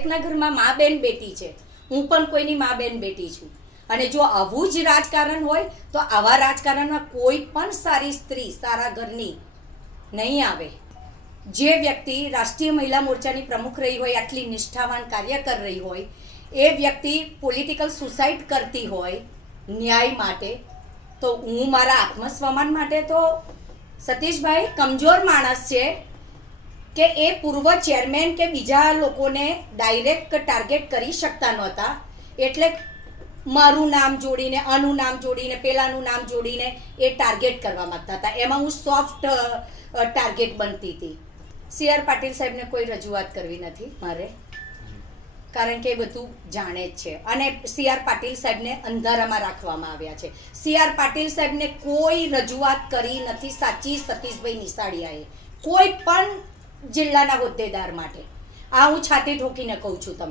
એકના ઘરમાં મા બેન બેટી છે. હું પણ કોઈની મા બેન બેટી છું. અને જો આવું જ રાજકારણ હોય, તો આવા રાજકારણમાં કોઈ પણ સારી સ્ત્રી સારા ઘરની નહીં આવે. જે વ્યક્તિ રાષ્ટ્રીય મહિલા મોરચાની પ્રમુખ રહી હોય, આટલી નિષ્ઠાવાન કાર્ય કરી રહી હોય, એ વ્યક્તિ પોલિટિકલ સુસાઇડ કરતી હોય ન્યાય માટે, તો હું મારા આત્મસ્વમાન માટે તો સતીશભાઈ કમજોર માણસ છે. કે એ પૂર્વ ચેરમેન કે બીજા લોકોને ડાયરેક્ટ ટાર્ગેટ કરી શકતા નહોતા. એટલે મારું નામ જોડીને, આનું નામ જોડીને, પેલાનું નામ જોડીને એ ટાર્ગેટ કરવા માંગતા હતા. એમાં હું સોફ્ટ ટાર્ગેટ બનતી હતી. સી આર પાટીલ સાહેબને કોઈ રજૂઆત કરવી નથી મારે. કારણ કે એ બધું જાણે જ છે. અને સી આર પાટીલ સાહેબને અંધારામાં રાખવામાં આવ્યા છે. સી આર પાટીલ સાહેબને કોઈ રજૂઆત કરી નથી સાચી સતીશભાઈ નિશાળિયાએ. કોઈ પણ જિલ્લાના હોદ્દેદાર માટે. આ હું છાતી ઠોકીને કહું છું તમને.